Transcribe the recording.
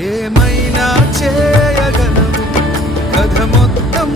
ఏమైనా చేయగలం కథ మొత్తం